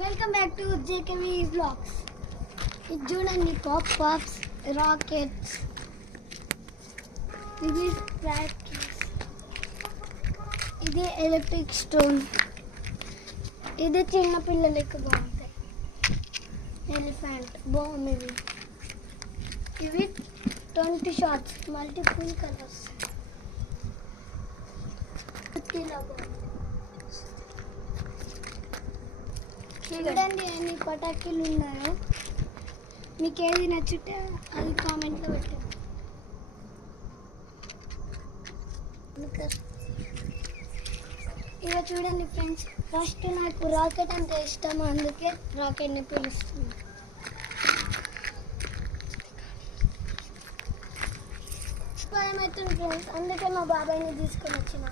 Welcome back to JKV vlogs. ఇది చూడండి, pops, rockets, ఇది ప్రాక్టీస్, ఇది ఎలక్ట్రిక్ స్టోన్, ఇది చిన్న పిల్లలకి బాగుంటాయి. ఎలిఫెంట్ బాగుంది. ఇవి 20 షార్ట్స్, మల్టిపుల్ కలర్స్. చూడండి ఎన్ని పటాకీలు ఉన్నాయో. మీకు ఏది నచ్చితే అది కామెంట్లో పెట్టండి. ఇక చూడండి ఫ్రెండ్స్, ఫస్ట్ నాకు రాకెట్ అంటే ఇష్టం, అందుకే రాకెట్ని పిలుస్తున్నాను. భయం అవుతుంది ఫ్రెండ్స్, అందుకే మా బాబాయ్ని తీసుకొని వచ్చిన.